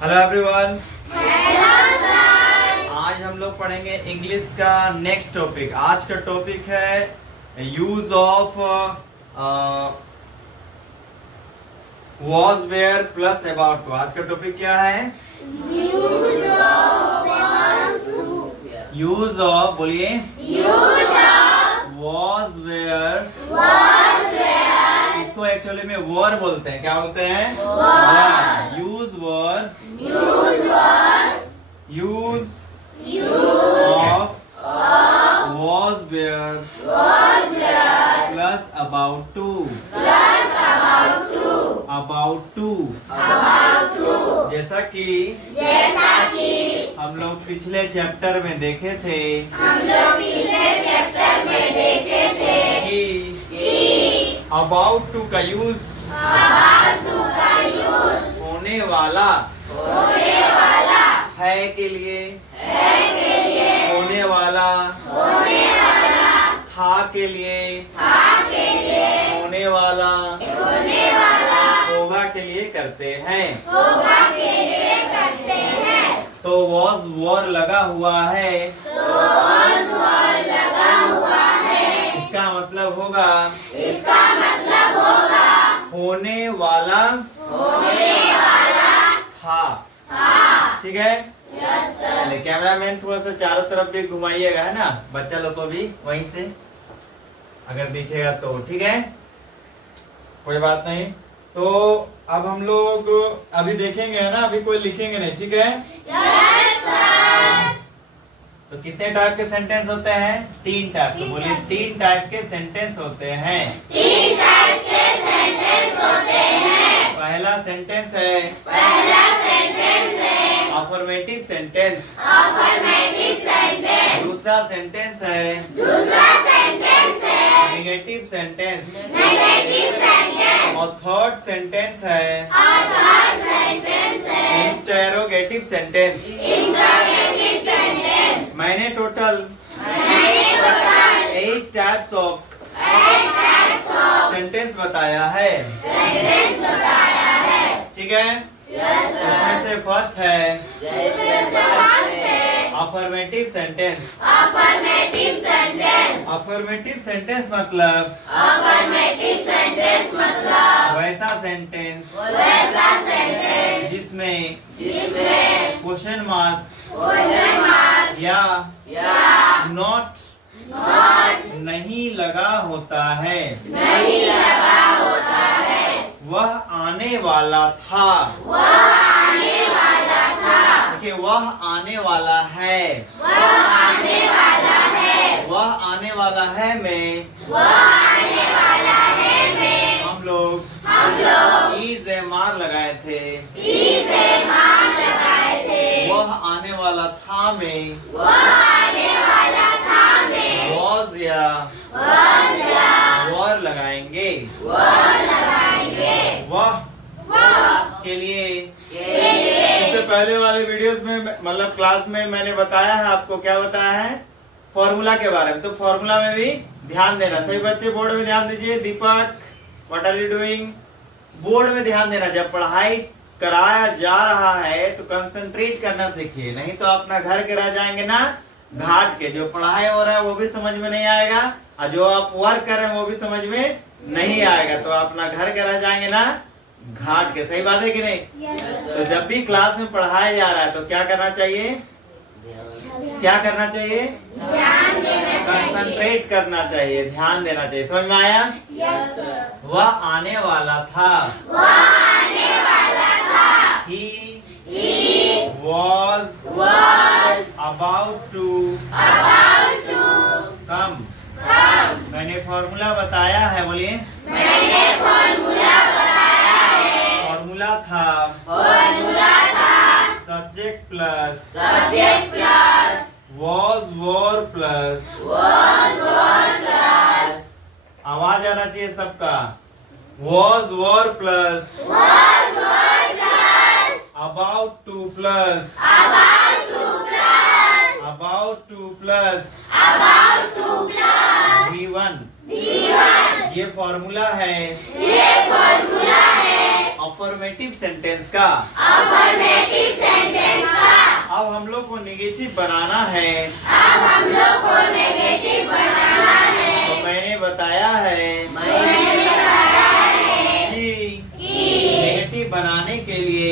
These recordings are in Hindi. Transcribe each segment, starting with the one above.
Hello everyone. Hello sir. आज हम लोग पढ़ेंगे इंग्लिश का नेक्स्ट टॉपिक। आज का टॉपिक है use of was were plus about to. आज का टॉपिक क्या है? यूज ऑफ यूज ऑफ, बोलिए। Use of was were. इसको एक्चुअली में वर बोलते हैं। क्या बोलते हैं? Use were. Use of was were plus about to. About to जैसा कि हम लोग पिछले चैप्टर में देखे थे कि अबाउट टू का यूज होने वाला है के लिए, होने वाला था के लिए, होने वाला होगा के लिए करते हैं। तो वॉज वॉर लगा हुआ है, इसका मतलब होगा होने वाला था। ठीक है। कैमरामैन थोड़ा सा चारों तरफ भी घुमाइएगा, है ना, बच्चा लोग को भी वहीं से अगर दिखेगा तो। ठीक है, कोई बात नहीं। तो अब हम लोग अभी देखेंगे, है ना, अभी कोई लिखेंगे नहीं। ठीक है। तो कितने टाइप के सेंटेंस होते हैं? 3 टाइप के। बोलिए 3 टाइप के सेंटेंस होते हैं। पहला सेंटेंस है अफर्मेटिव सेंटेंस। दूसरा सेंटेंस है नेगेटिव सेंटेंस। और थर्ड सेंटेंस है इंटरोगेटिव सेंटेंस। मैंने टोटल 8 टाइप्स ऑफ सेंटेंस बताया है। ठीक है। इसमें से फर्स्ट है अफर्मेटिव सेंटेंस। अफर्मेटिव सेंटेंस मतलब वैसा सेंटेंस जिसमें क्वेश्चन मार्क या नॉट नहीं लगा होता है। वह आने वाला था। देखिए, वह आने वाला है। वह आने वाला है में हम लोग इज ए मार लगाए थे। वह आने वाला था में वॉज या वर लगाएंगे। वह के लिए इससे पहले वाले वीडियोस में, मतलब क्लास में मैंने बताया है आपको। क्या बताया है? फॉर्मूला के बारे में। तो फॉर्मूला में भी ध्यान देना। सभी बच्चे बोर्ड में ध्यान दीजिए। Deepak, what are you doing? Board में ध्यान देना। जब पढ़ाई कराया जा रहा है तो कंसंट्रेट करना सीखिए, नहीं तो अपना घर के रह जाएंगे ना घाट के। जो पढ़ाई हो रहा है वो भी समझ में नहीं आएगा, और जो आप वर्क कर रहे हैं वो भी समझ में नहीं आएगा। तो अपना घर के रह जाएंगे ना घाट के। सही बात है कि नहीं? तो जब भी क्लास में पढ़ाया जा रहा है तो क्या करना चाहिए? क्या करना चाहिए? कंसंट्रेट करना चाहिए, ध्यान देना चाहिए। समझ में आया? वह आने वाला था। He was about to come। मैंने फॉर्मूला बताया है। बोलिए। फॉर्मूला था subject plus was were plus आवाज आना चाहिए सबका। was were plus about to plus V1। ये फॉर्मूला है अफर्मेटिव सेंटेंस का। अफर्मेटिव सेंटेंस का। अब हम लोग को नेगेटिव बनाना है। अब हम लोग को नेगेटिव बनाना है। तो मैंने बताया है कि नेगेटिव बनाने के लिए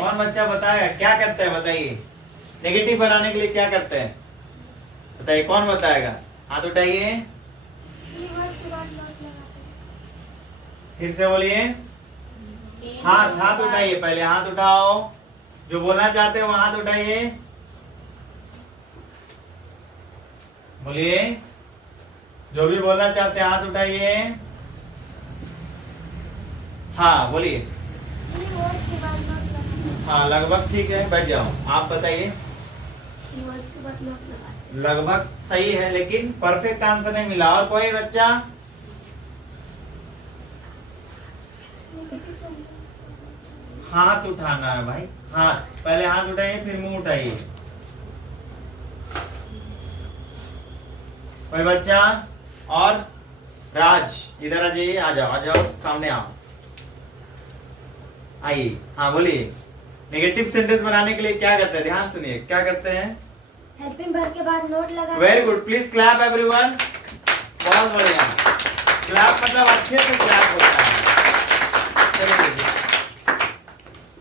कौन बच्चा बताएगा क्या करते हैं, बताइए। नेगेटिव बनाने के लिए क्या करते हैं बताइए, कौन बताएगा? हाथ उठाइए, फिर से बोलिए। हाथ उठाइए, पहले हाथ उठाओ। जो बोलना चाहते हो हाथ उठाइए, बोलिए। जो भी बोलना चाहते हैं हाथ उठाइए। हाँ बोलिए। हाँ लगभग ठीक है, बैठ जाओ। आप बताइए। लगभग सही है, लेकिन परफेक्ट आंसर नहीं मिला। और कोई बच्चा? हाथ उठाना है भाई। हाँ पहले हाथ उठाइए, फिर मुंह उठाइए। कोई बच्चा? और राज इधर आ जाइए, आ जाओ सामने आओ, आइए। हाँ बोलिए। नेगेटिव सेंटेंस बनाने के लिए क्या करते हैं, ध्यान सुनिए, क्या करते हैं? हेल्पिंग वर्ब के बाद नोट लगा। Very good, please clap everyone. बहुत बढ़िया। क्लैप मतलब अच्छे से क्लैप होता है।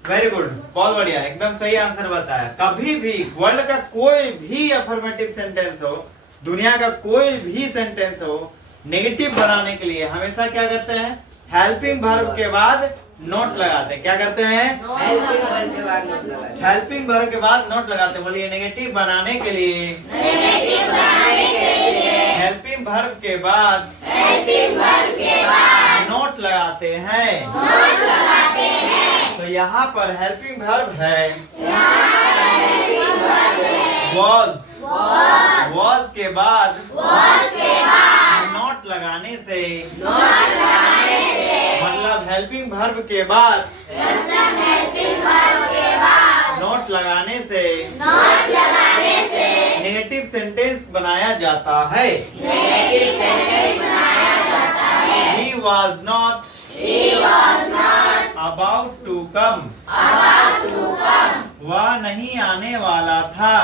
वेरी गुड, बहुत बढ़िया, एकदम सही आंसर बताया। कभी भी वर्ल्ड का कोई भी अफर्मेटिव सेंटेंस हो, दुनिया का कोई भी सेंटेंस हो, नेगेटिव बनाने के लिए हमेशा क्या करते हैं? हेल्पिंग वर्ब के बाद नोट लगाते हैं। क्या करते हैं? हेल्पिंग वर्ब के बाद नोट लगाते हैं। बोलिए। नेगेटिव बनाने के लिए हेल्पिंग वर्ब के बाद नोट लगाते हैं। तो यहाँ पर हेल्पिंग वर्ब है was के बाद नोट लगाने से मतलब हेल्पिंग वर्ब के बाद नोट लगाने से नेगेटिव सेंटेंस बनाया जाता है। He was not about to come। वह नहीं आने वाला था।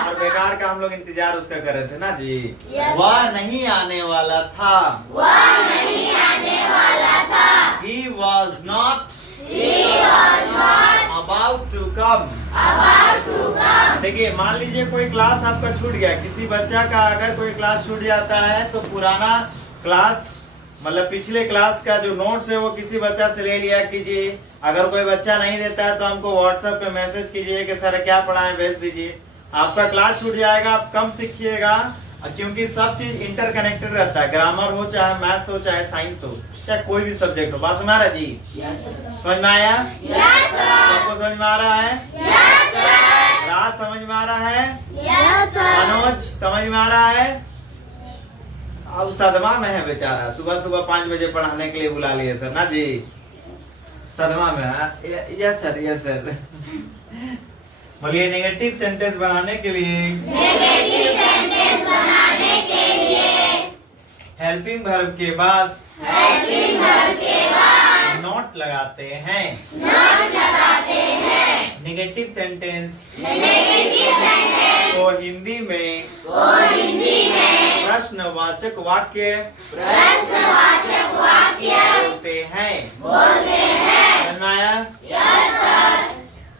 और बेकार का हम लोग इंतजार उसका कर रहे थे ना जी। वह नहीं आने वाला था। He was not about to come। देखिए, मान लीजिए कोई क्लास आपका छूट गया, किसी बच्चा का अगर कोई क्लास छूट जाता है तो पुराना क्लास मतलब पिछले क्लास का जो नोट्स है वो किसी बच्चा से ले लिया कीजिए। अगर कोई बच्चा नहीं देता है तो हमको व्हाट्सएप पे मैसेज कीजिए कि सर क्या पढ़ाएं, भेज दीजिए। आपका क्लास छूट जाएगा, आप कम सीखिएगा, क्योंकि सब चीज इंटरकनेक्टेड रहता है। ग्रामर हो, चाहे मैथ्स हो, चाहे साइंस हो, चाहे कोई भी सब्जेक्ट हो। बात समझ रहा जी? समझ में आया? सबको समझ में आ रहा है? राज समझ में आ रहा है? मनोज समझ में आ रहा है? अब सदमा में है बेचारा, सुबह सुबह 5 बजे पढ़ाने के लिए बुला लिए सर ना जी। सदमा में है। Yes sir, yes sir. बोलिए। नेगेटिव सेंटेंस बनाने के लिए हेल्पिंग वर्ब के बाद नोट लगाते हैं। नेगेटिव सेंटेंस को हिंदी में प्रश्नवाचक वाक्य बोलते हैं। समझ में आया?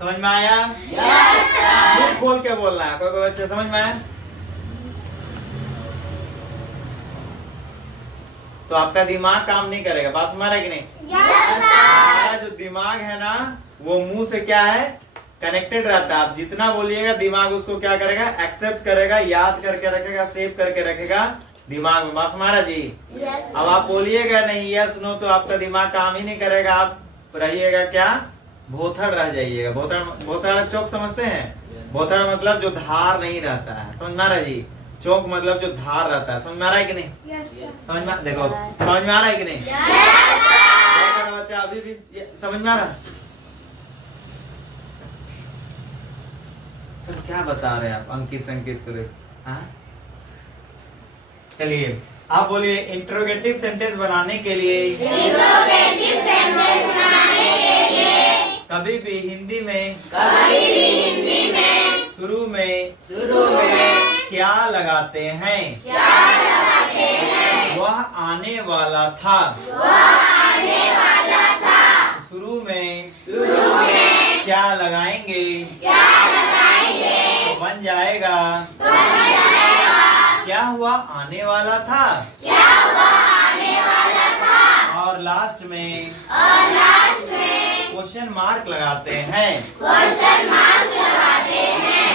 समझ में आया? मुंह खोल के बोलना है। कोई बच्चे समझ में आया? तो आपका दिमाग काम नहीं करेगा। बात समझ रहा है कि नहीं? हमारा जो दिमाग है ना, वो मुंह से क्या है, कनेक्टेड रहता है। आप जितना बोलिएगा दिमाग उसको क्या करेगा, एक्सेप्ट करेगा, याद करके रखेगा, सेव करके रखेगा दिमाग में। बात हमारा जी। अब आप बोलिएगा नहीं यस नो तो आपका दिमाग काम ही नहीं करेगा। आप रहिएगा क्या, भोथड़ रह जाइएगा। भोथड़ चौक समझते हैं? भोथड़ मतलब जो धार नहीं रहता है। समझ में आ रहा है जी? चौक मतलब जो धार रहता है। समझ में आ रहा है कि नहीं? समझ में देखो, समझ में आ रहा है कि नहीं? बच्चा अभी भी समझ में आ रहा है? सर क्या बता रहे हैं आप? अंकित संकेत करे। हाँ चलिए, आप बोलिए इंट्रोगेटिव सेंटेंस बनाने के लिए इंट्रोगेटिव सेंटेंस बनाने के लिए कभी भी हिंदी में शुरू में क्या लगाते हैं? वह आने वाला था। शुरू में क्या लगाएंगे? तो बन जाएगा क्या हुआ आने वाला था। और लास्ट में क्वेश्चन मार्क लगाते हैं।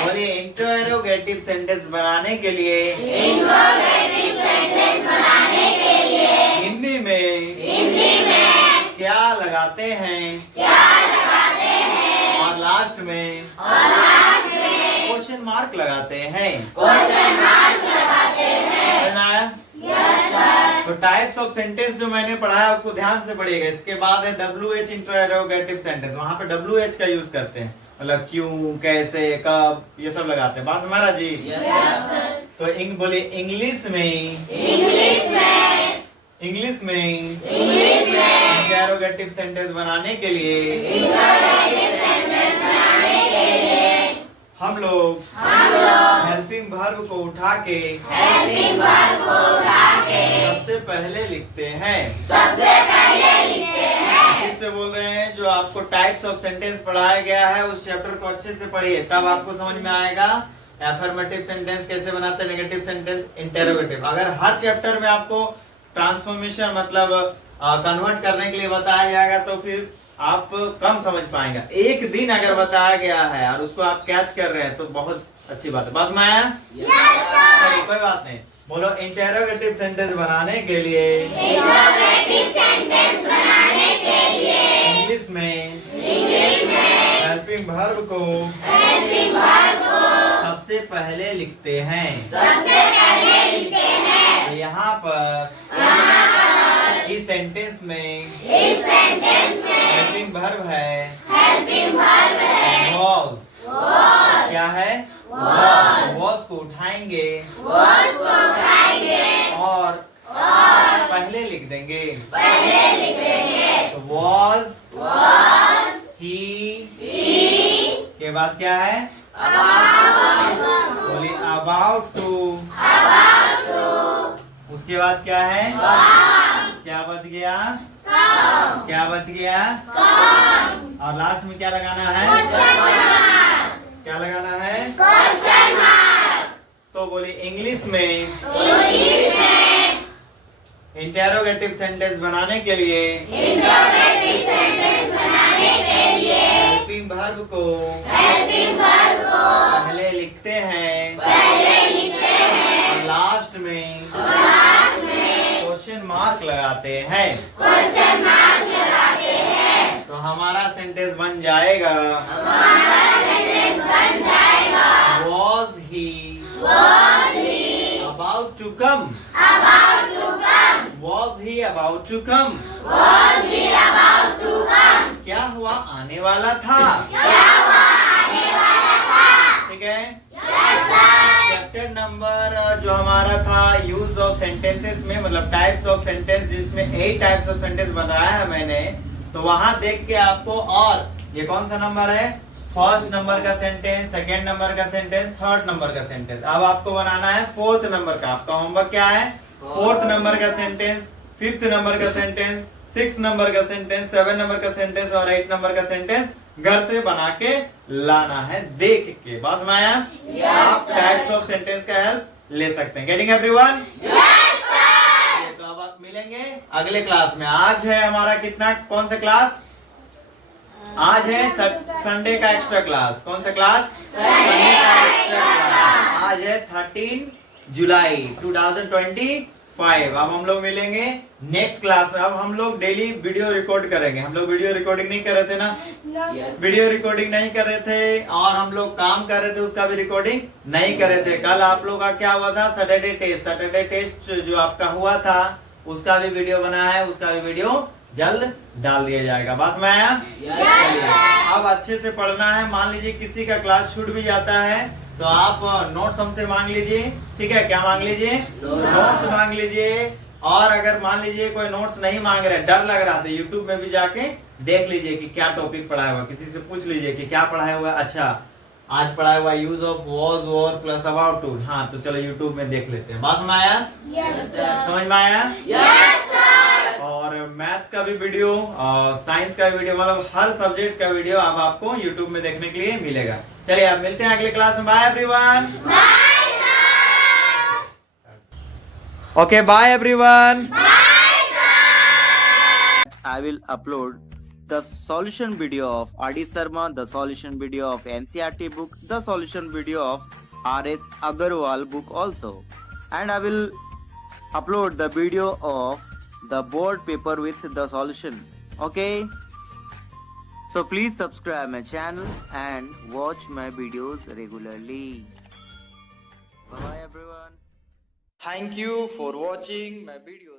बोलिए इंट्रोगेटिव सेंटेंस बनाने के लिए हिंदी में क्या लगाते हैं? और लास्ट में क्वेश्चन मार्क लगाते हैं। सुनाया? तो टाइप्स ऑफ सेंटेंस जो मैंने पढ़ाया उसको ध्यान से पढ़िएगा। इसके बाद है WH इंट्रोगेटिव सेंटेंस। वहाँ पे WH का यूज करते हैं, मतलब क्यों, कैसे, कब, ये सब लगाते हैं। बात हमारा जी। तो बोलिए इंग्लिश में इंट्रोगेटिव सेंटेंस बनाने के लिए हम लोग हेल्पिंग वर्ब को उठा के सबसे पहले लिखते हैं। फिर से बोल रहे हैं, जो आपको टाइप्स ऑफ सेंटेंस पढ़ाया गया है उस चैप्टर को अच्छे से पढ़िए, तब आपको समझ में आएगा एफर्मेटिव सेंटेंस कैसे बनाते हैं, नेगेटिव सेंटेंस, इंटरोगेटिव। अगर हर चैप्टर में आपको ट्रांसफॉर्मेशन मतलब कन्वर्ट करने के लिए बताया जाएगा तो फिर आप कम समझ पाएंगे। एक दिन अगर बताया गया है और उसको आप कैच कर रहे हैं तो बहुत अच्छी बात है। बस मैं कोई बात नहीं। बोलो इंटरोगेटिव सेंटेंस बनाने के लिए इंग्लिश में हेल्पिंग वर्ब को सबसे पहले लिखते हैं। यहाँ पर इस सेंटेंस में हेल्पिंग वर्ब है was। क्या है? was को उठाएंगे और पहले लिख देंगे। तो was he के बाद क्या है? बोलिए about to। उसके बाद क्या है? क्या बच गया? और लास्ट में क्या लगाना है? क्या लगाना है? तो बोलिए इंग्लिश में इंटरोगेटिव सेंटेंस बनाने के लिए हेल्पिंग वर्ब को पहले लिखते हैं और लास्ट में क्वेश्चन मार्क लगाते हैं। तो हमारा सेंटेंस बन जाएगा Was he about to come? Was he about to come? क्या हुआ आने वाला था? ठीक है। चैप्टर नंबर जो हमारा था यूज ऑफ सेंटेंसेस में, मतलब टाइप्स ऑफ सेंटेंस, जिसमें 8 टाइप्स ऑफ सेंटेंस बताया है मैंने, तो वहां देख के आपको, और ये कौन सा नंबर है? फर्स्ट नंबर का सेंटेंस, सेकंड नंबर का सेंटेंस, थर्ड नंबर का सेंटेंस। अब आपको बनाना है फोर्थ नंबर का। आपका होमवर्क क्या है? फोर्थ नंबर का सेंटेंस, फिफ्थ नंबर का सेंटेंस, 6 नंबर का सेंटेंस, 7 नंबर का सेंटेंस और 8 नंबर का सेंटेंस घर से बना के लाना है देख के। बस माया, आप टाइप्स ऑफ सेंटेंस का हेल्प ले सकते हैं। Getting everyone? तो अब आप मिलेंगे अगले क्लास में। आज है हमारा कितना, कौन सा क्लास? आज है संडे का एक्स्ट्रा क्लास। कौन सा क्लास? संडे का एक्स्ट्रा क्लास। आज है 13 जुलाई 2025। अब हम लोग मिलेंगे नेक्स्ट क्लास में। अब हम लोग डेली वीडियो रिकॉर्ड करेंगे। हम लोग वीडियो रिकॉर्डिंग नहीं कर रहे थे ना? वीडियो रिकॉर्डिंग नहीं कर रहे थे और हम लोग काम कर रहे थे, उसका भी रिकॉर्डिंग नहीं कर रहे थे। कल आप लोग का क्या हुआ था? सैटरडे टेस्ट जो आपका हुआ था उसका भी वीडियो बना है, उसका भी वीडियो जल्द डाल दिया जाएगा। बस मैं अब अच्छे से पढ़ना है। मान लीजिए किसी का क्लास छूट भी जाता है तो आप नोट्स हमसे मांग लीजिए, ठीक है? क्या मांग लीजिए? नोट्स मांग लीजिए। और अगर मान लीजिए कोई नोट्स नहीं मांग रहे, डर लग रहा, तो यूट्यूब में भी जाके देख लीजिए कि क्या टॉपिक पढ़ाया हुआ, किसी से पूछ लीजिए कि क्या पढ़ाया हुआ। अच्छा आज पढ़ाया हुआ use of was were plus about to, हाँ तो चलो यूट्यूब में देख लेते हैं। बात समझ आया? समझ में आया? और मैथ्स का भी वीडियो और साइंस का भी वीडियो, मतलब हर सब्जेक्ट का वीडियो अब आपको यूट्यूब में देखने के लिए मिलेगा। चलिए आप मिलते हैं अगले क्लास में। Bye everyone. Okay bye everyone. I will upload the solution video of R.D. Sharma, the solution video of NCERT book, the solution video of R.S. Agarwal book also, and I will upload the video of the board paper with the solution. Okay, so please subscribe my channel and watch my videos regularly. Bye everyone. Thank you for watching my video.